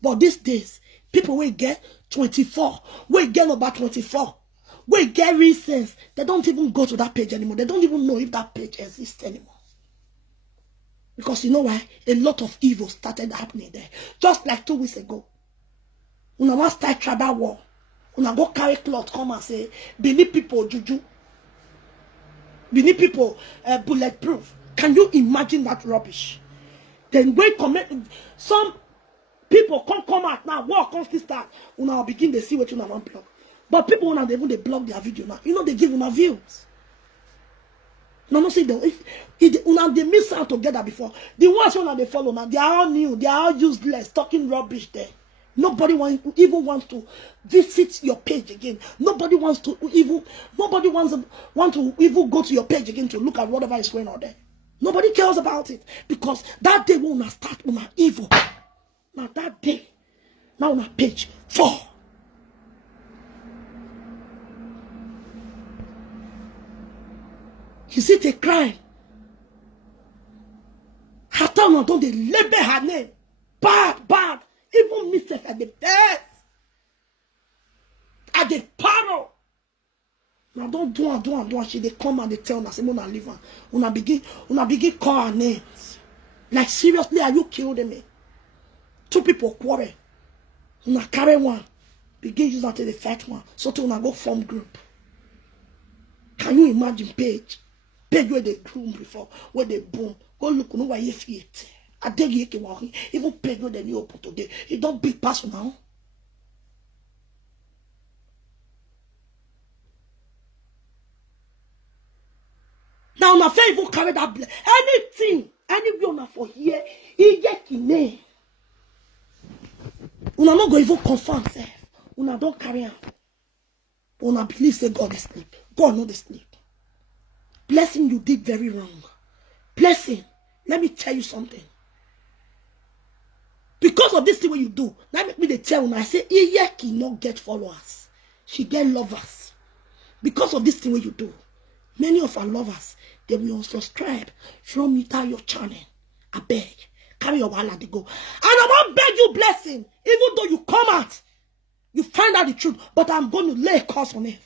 But these days, people will get 24, will get about 24, will get reasons. They don't even go to that page anymore. They don't even know if that page exists anymore. Because you know why? A lot of evil started happening there. Just like 2 weeks ago. Una want start tribal war. Una go carry cloth, come and say, Benin people juju. Benin people bulletproof. Can you imagine that rubbish? Then when some people come out now, war come still start. Una begin to see what you want block. But people when they even they block their video now. You know they give una views. No, say them. If they miss out together before. The ones when they follow now, they are all new, they are all useless, talking rubbish there. Nobody even wants to visit your page again. Nobody wants to even go to your page again to look at whatever is going on there. Nobody cares about it because that day when I start on my evil. Now that day, now on my page 4. Is it a crime? Hatana don't they label her name? Bad. Even myself at the best. At the paro. Now don't do. She they come and they tell us, Mona leave her. Una begin call her names. Like seriously, are you killing me? 2 people quarrel. Una carry one. Begin use until they fight one. So to una go form group. Can you imagine page? Page where they groom before, where they boom. Go look no why you feel it. I tell you even page where they new open today. It don't big pass now. Now my friend will carry that anything, anywhere on for here, he get in name. Una not go even confirm self. Una don't carry on. Una believe say God is sleep. God know the sleep. Blessing, you did very wrong. Blessing, let me tell you something. Because of this thing what you do, now make me the tell when I say Iyeki not get followers. She get lovers. Because of this thing what you do, many of our lovers, they will unsubscribe from your channel. I beg. Carry your wallet to go. And I won't beg you blessing. Even though you come out, you find out the truth. But I'm going to lay a curse on it.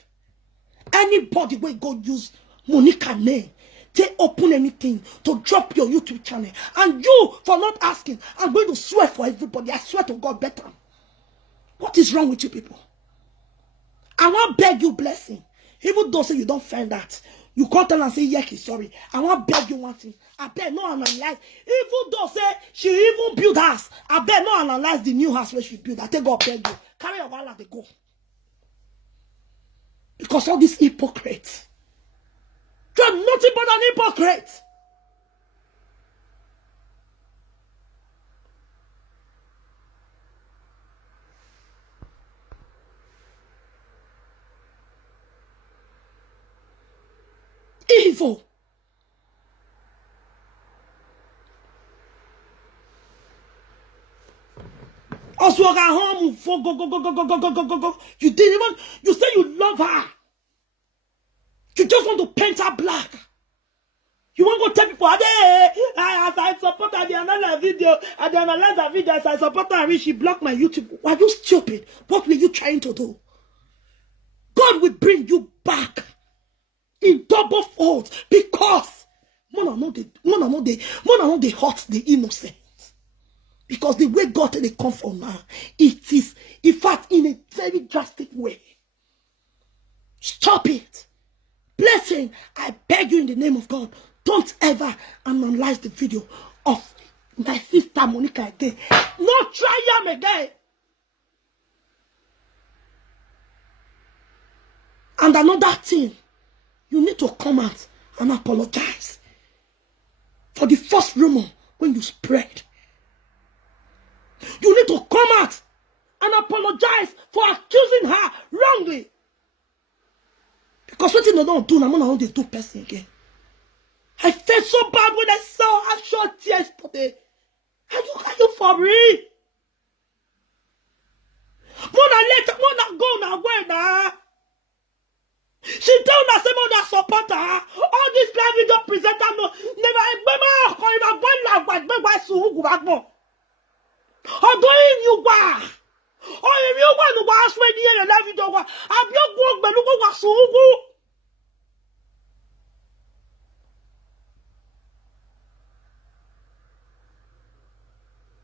Anybody will go use Monica name, they open anything to drop your YouTube channel. And you, for not asking, I'm going to swear for everybody. I swear to God better. What is wrong with you people? I want to beg you blessing. Even though say you don't find that, you call them and say, Yeki, sorry. I want to beg you one thing. I bet no analyze. Even though say she even build house, I bet no analyze the new house where she build. I take God beg you. Carry your wallet, they go. Because all these hypocrites. You're nothing but an hypocrite. Evil. Also, at home for go. You didn't even. You say you love her. You just want to paint her black. You want to tell people, I support her, they analyze video, and they analyze her video, as I support her, and she blocked my YouTube. Are you stupid? What were you trying to do? God will bring you back in double fold because Mona know they hurt the innocent. Because the way God they come from now, it is, in fact, in a very drastic way. Stop it. Blessing, I beg you in the name of God, don't ever analyze the video of my sister Monica again. Not try him again. And another thing, you need to come out and apologize for the first rumor when you spread. You need to come out and apologize for accusing her wrongly. Because what you don't do, I'm not going to person again. I felt so bad when I saw her short yesterday. Are you for real? Mona go now, where now? She told us about that supporter. All this live video presenter no never remember call him a boy like why so back more. Doing you why? Oh, if you want to watch when you live video, I'm your work, but look what so good.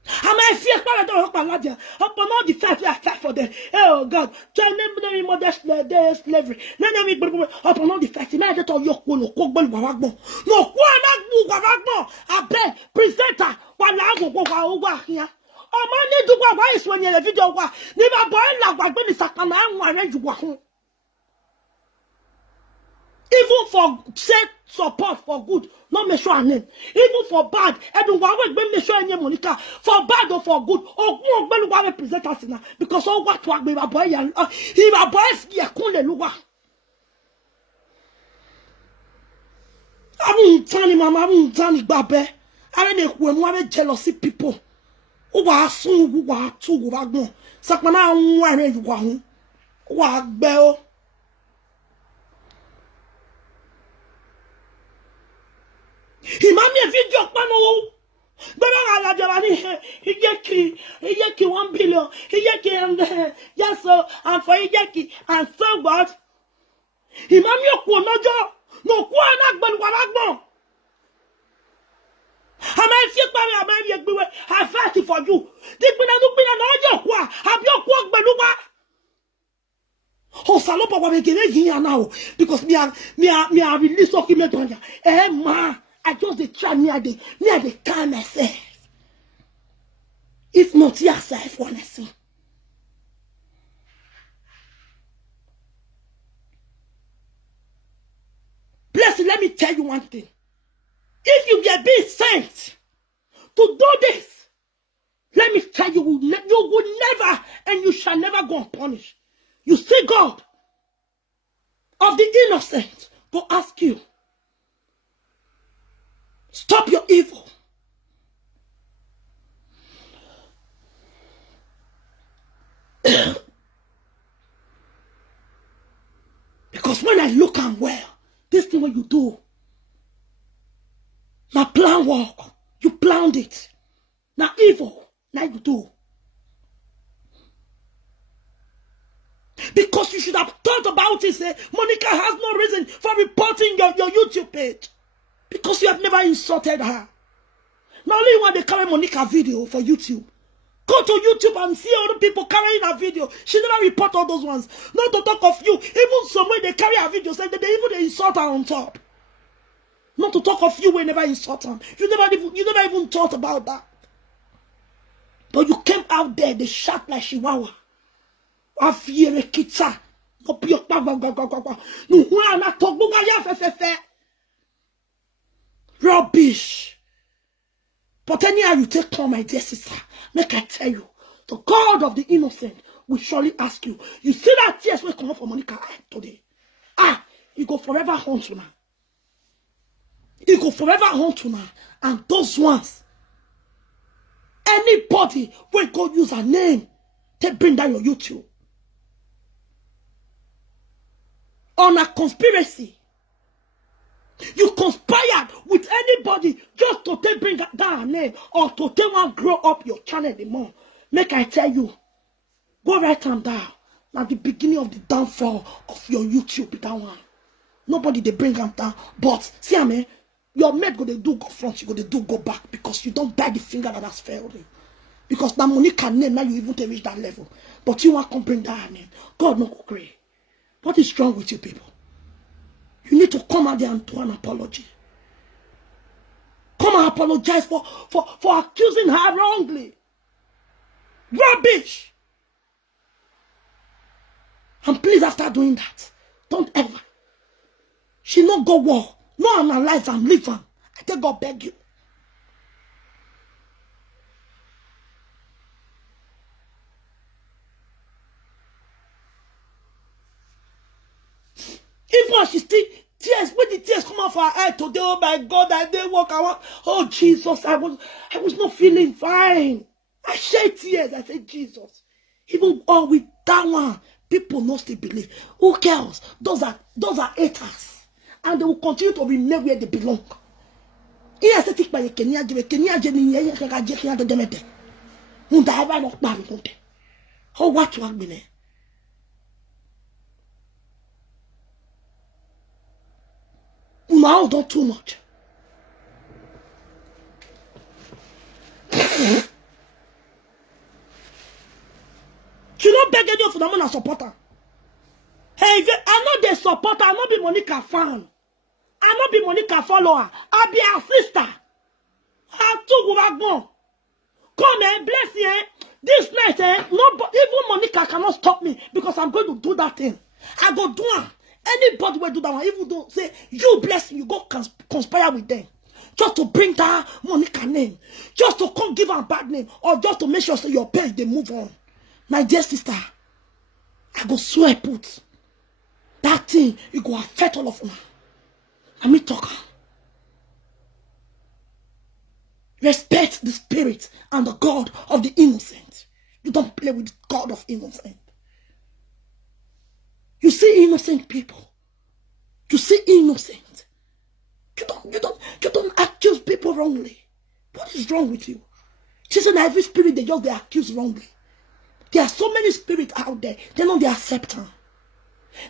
I fear upon all the fact I fight for them. Oh God, tell them mother slavery. Upon all the fact, imagine all your no I bet presenter while I go over here. Oh man, they do what is when you're a video. Never boy like what when it's a man and you walk. Even for said support for good, not make sure name. Even for bad, everyone will make sure any Monica for bad or for good. Or when one represent us now because all what work with a boy and he a boys ya kunle luwa. I'm telling mama, I'm telling babe. I don't know when jealousy people. Who are soon who are two who are gone. Sakana one you want. What bell? He made a video pano. But I he 1 billion. He and yes, so and for Yaki and so what? He made me a quonojo. No quanak but what I feel I fight for you. Did we not be an audio? Have your quack beluga? Oh, Salopa will get here now because me are release document on ya. Eh, ma. I just try near the time myself. If not yourself, wanna see. Blessed, let me tell you one thing. If you get being sent to do this, let me tell you, you will never and you shall never go unpunished. You see God of the innocent go ask you. Stop your evil. Because when I look and well, this thing what you do, now plan work, you planned it. Now evil, now you do. Because you should have thought about it, say, Monica has no reason for reporting your YouTube page. Because you have never insulted her. Now only when they carry Monica video for YouTube. Go to YouTube and see other people carrying her video. She never report all those ones. Not to talk of you. Even some way they carry her video, say that they insult her on top. Not to talk of you when never insult her. You never even thought about that. But you came out there, they shout like Chihuahua. Rubbish. But anyhow you take care, my dear sister, make I tell you, the God of the innocent will surely ask you. You see that tears will come up for Monica today. You go forever haunt to now. You go forever haunt to now. And those ones, anybody will go use a name to bring down your YouTube. On a conspiracy. You conspired with anybody just to bring down a name or to take one grow up your channel anymore. Make I tell you, go write them down. Now the beginning of the downfall of your YouTube, that one. Nobody they bring them down. But see, man, your mate go they do go front, you go they do go back because you don't bite the finger that has failed you. Because that Monica name now you even to reach that level. But you want to bring that name. God no go agree. What is wrong with you people? You need to come out there and do an apology. Come and apologize for accusing her wrongly. Rubbish. And please, after doing that, don't ever. She not go war No analyze them, leave them. I tell God, beg you. Even when she still tears, when the tears come out for her eye today, oh my God, I didn't walk. Oh Jesus, I was not feeling fine. I shed tears. I said, Jesus. Even all with that one, people not still believe. Who cares? Those are haters. And they will continue to remain where they belong. Iya se tik pa ye Kenya je ni ye ka je Kenya de demete. Mun da ba no pa mi kunte. How what to agbene. Una don't too much. You don't beg any of them and support her. Hey, I know they support her. I know be Monica fan. I not be Monica follower. I be her sister. I too go. Come and bless you. This night, even Monica cannot stop me because I'm going to do that thing. I go do it. Anybody will do that one. Even though say you bless me, you go conspire with them. Just to bring that Monica name. Just to come give her a bad name. Or just to make sure so your page they move on. My dear sister, I go swear put. That thing, it go affect all of them. Let me talk. Respect the spirit and the God of the innocent. You don't play with God of innocent. You see innocent people. You see innocent. You don't accuse people wrongly. What is wrong with you? She said every spirit they accuse wrongly. There are so many spirits out there. They know they accept them.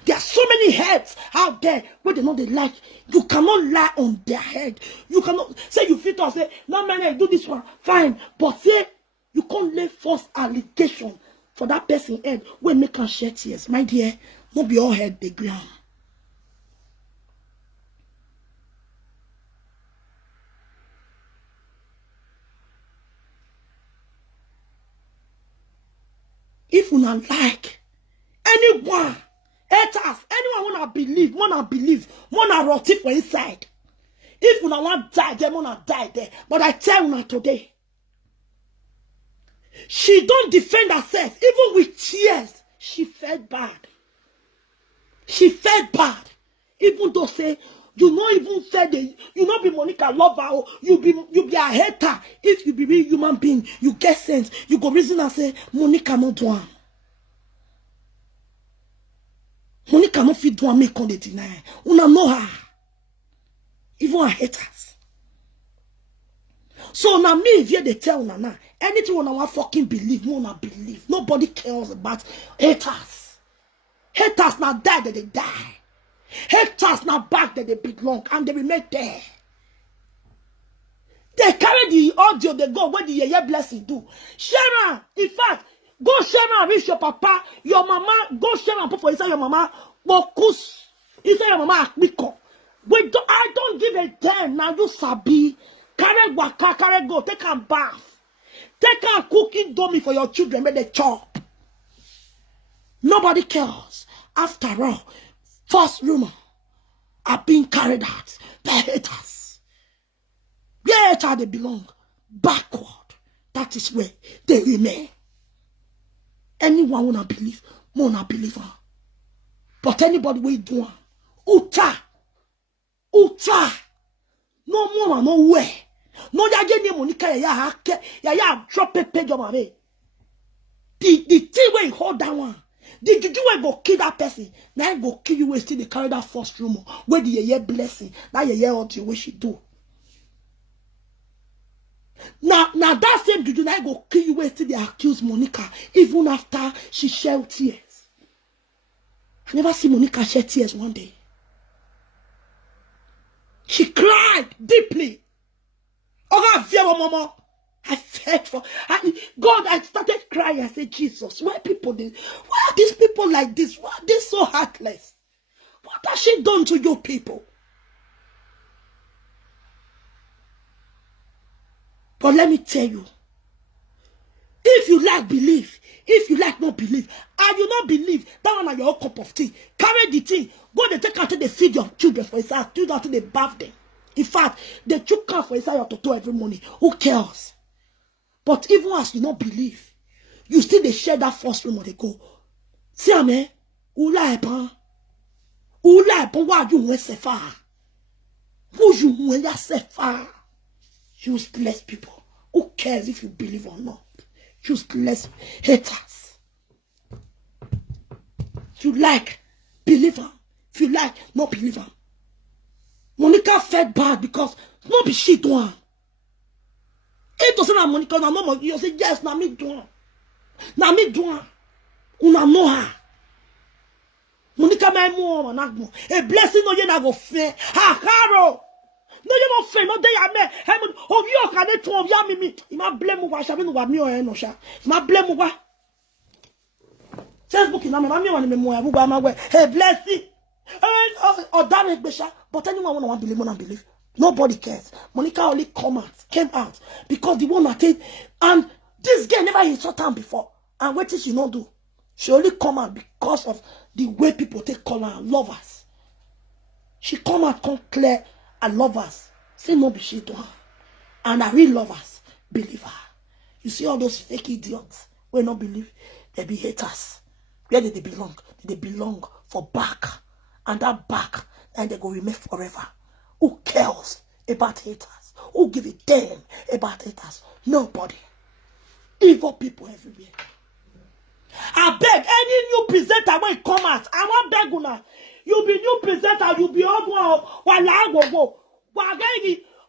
There are so many heads out there where they know they like. You cannot lie on their head. You cannot say you fit or say, no man, I do this one. Fine. But say you can't lay false allegation for that person head when make her shed tears. My dear, not be all head the ground. If you not like anyone, haters, anyone wanna believe, wanna rot it for inside. If you not want die, they wanna die there. But I tell you today, she don't defend herself, even with tears. She felt bad. She felt bad. Even though say you not even said you not be Monica lover, or you be a hater. If you be real human being, you get sense. You go reason and say Monica not do am. Monica not fit do am make on the deny. Una know her. Even her haters. So now me if you they tell now anything when I want fucking believe, more believe. Nobody cares about haters. Haters now die that they die. Haters now back that they belong and they remain there. They carry the audio, they go where the Yeye blessing do. Share, in fact, go share and reach your papa, your mama, go share and put for inside your mama, focus inside your mama. I don't give a damn now. You sabi, carry waka, carry go, take a bath, take a cooking dummy for your children, make they chop. Nobody cares. After all, false rumor are being carried out by haters. Where haters they belong, backward. That is where they remain. Anyone wanna believe, wanna believe her. But anybody will do one. Uta, no more, no way. No, ya get Monica, ya drop a page of my. The thing where you hold that one. The juju will go kill that person. Now go kill you. We still they carry that first rumor. Where the Yeye blessing. That Yeye audio what she do. Now that same juju now go kill you. We still they accuse Monica even after she shed tears. I never see Monica shed tears one day. She cried deeply. Oh, I fear mama. I fed for God. I started crying. I said, Jesus, why are these people like this? Why are they so heartless? What has she done to you people? But let me tell you, if you like believe, if you like not believe, And you not believe that one are your own cup of tea. Carry the thing. Go they take out to they feed your children for his house. Do that to they bath them. In fact, they chook out for his house to every morning. Who cares? But even as you not believe, you still they share that first room or they go. See, amen. Ula epan. Ula epan. Why you went so far? Who you went so far? Useless people. Who cares if you believe or not? Useless haters. If you like, believe them. If you like, not believe them. Monica felt bad because not be shit one. It doesn't have Monica no more. You say yes, na me do. Na me do. Una know her. Monica my mom na go. A blessing no ye na go fe. Ha caro. No you no fe no dey ame. Oh you can dey to ya me. Ima blame wa sha be no wa mi o e no sha. Ima blame wa. Facebook na me wa ni me mo ya bu ma we. Hey blessing. But anyone want to believe, want to believe. Nobody cares. Monica only came out because the one that did, and this girl never insult her before. And what did she not do? She only come out because of the way people take call her lovers. She come out, come clear and lovers. Say no be shit to her. And I real lovers believe her. You see all those fake idiots will not believe. They be haters. Where did they belong? They belong for back. And that back, and they go remain forever. Who cares about haters? Who give a damn about haters? Nobody. Evil people everywhere. I beg any new presenter when come out. I want beg una. You be new presenter. You be all one. While I go.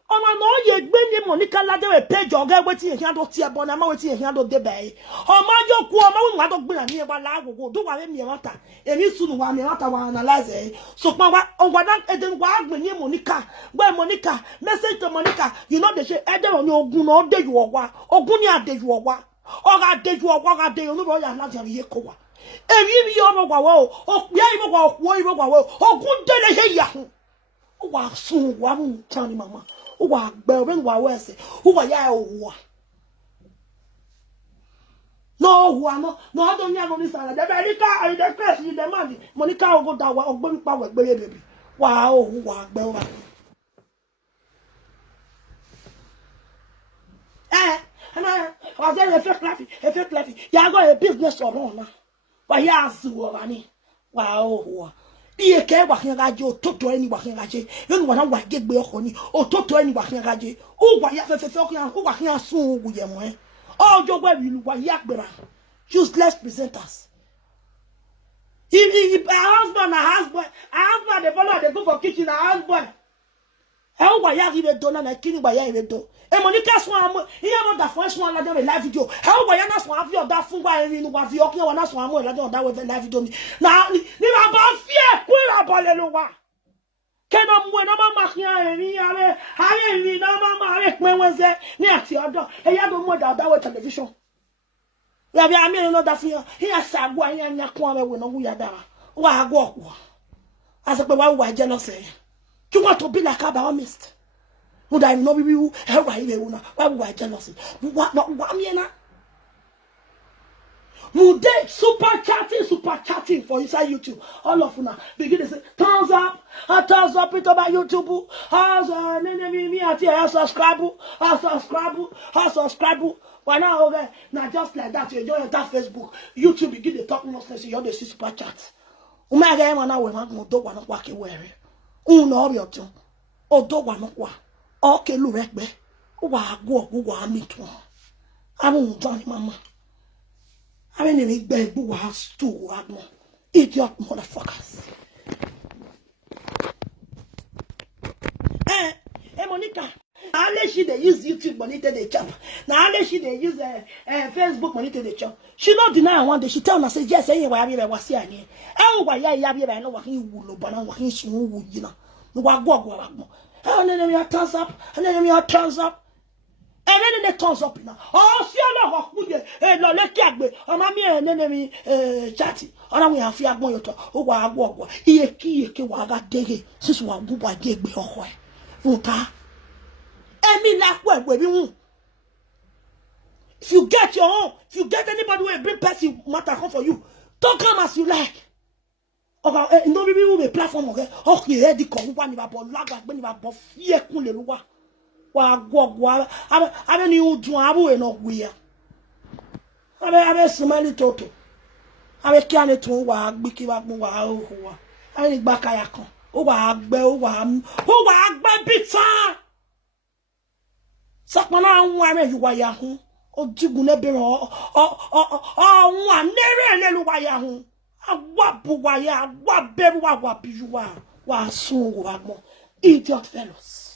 Ọmọ náà yẹ gbé ní Monica Ladewe page ọ̀gá ẹgbẹ́ tí èyàn tó tiẹ̀ bọ̀ ní àmọ́ tí èyàn tó débẹ̀ yìí. Ọmọ yóò kú ọmọ wọn wà tó gbé ní ẹgbẹ́ láàgògò tó wà lẹ́mìí ẹ̀wọ̀n ta. Èmi sùn wà mí ẹ̀wọ̀n ta wà analyze ẹ̀. Sọ̀pọ̀ wa ọ̀gbọ̀n náà ẹ̀dẹ̀ wà á gbé ní Monica. Gbé Monica message to Monica. You know they say ẹ̀dẹ̀ wọn ní ogun náà ọ̀dẹ̀ yù ọ̀wá. Ogun ní àdẹ̀ yù ọ̀wá. Ọ̀gá àdẹ̀ yù ọ̀wá ọ̀gá àdẹ̀ yù olúbọ̀ yà láti àríyé kó wa. Èmi mi yọ ọmọ wà wọ́ o. Òpìá ìmọ̀ wà òkú ìmọ̀ wà wọ́ o. Ogun délé ṣe yàhùn. Ó wà sùn wà mú tán ni màmá. Who are bearing what was who are ya? No, who are not. No, I don't know this. The America and the press in the money. Monica will go down or going power, baby. Wow, who are bearing. And I was there a fake laughing. You are going a business or on. Why, yes, wow. Iye ke wa hin gaje o toto eni wa hin gaje yenu wa na wa gegbe okoni o toto eni wa hin gaje o wa ya fefefe okan o wa hin asun ogun ye mo o jogbe wilu wa ya gbera useless presenters if a husband they follow they go for kitchen a husband e wa ya ribe do na kini wa ya ribe do e Monica so am iye mo da fun so la de live video e wa ya na so afi oda fun wa erin nu wa fi okin wa na so am la de oda we live video na ni ba ba fie kura bole lo wa ke na mu na ma ma kian erin are erin na ma re pin won se ni ati odo e ya do mo da we television ya bi ami no da fi ya sagu anya nya ko am we no wu ya dara wa agwo okwo ase pe wa jealous e you want to be like Abaomist? Would I know you? Why would I jealousy? What mean? Would they super chatting for inside YouTube? All of you now begin to say thumbs up it over YouTube. Subscribe. Why now? Okay, now just like that, you don't enter Facebook. YouTube begin to talk nonsense. You don't see super chat. Umaga wana we want to do one walk away. Uno yoto odo wa no wa o ke lu regbe wa agwo wa mi to awon tan mama awe ni gbe egbu wa stu wa mo idiot motherfuckers Monica unless she they use YouTube money to the chop now unless she they use Facebook money to the chop she not deny one day she tell me say yes anyway I was here ani e wa ya bi ba no wa hin wu lo bana wa hin sun wu yi na no wa go and then me turns up and then me turns up and then they turns up now oh see na wa ku ye lo le ki agbe o ma mi nene mi chat ona we afi agbon yo to o wa go iye ki wa ga dege sisu wa bu wa ge gbe oko e futa emi la ku egbe bi wu. If you get your own, if you get anybody who will bring person matter come for you, Don't come as you like. Okay, no be people be platform okay. Okay, ready come one ni ba bo lagba gbe ni ba bo fie kun le luwa. Wa gwo abe ni udun abu e no gwe ya. Abe smile toto. Abe ki ane tun wa gbe ki wa gun wa o wa. Abe ni gba kaya kan. O wa gbe bitan. Sakpana anwa me yuwa ya hun. O digun ne be ro anwa nere le luwa ya hun. Awabu wa ya, wa beru wa biyuwa. Wa sun wa mo. Idiot fellows.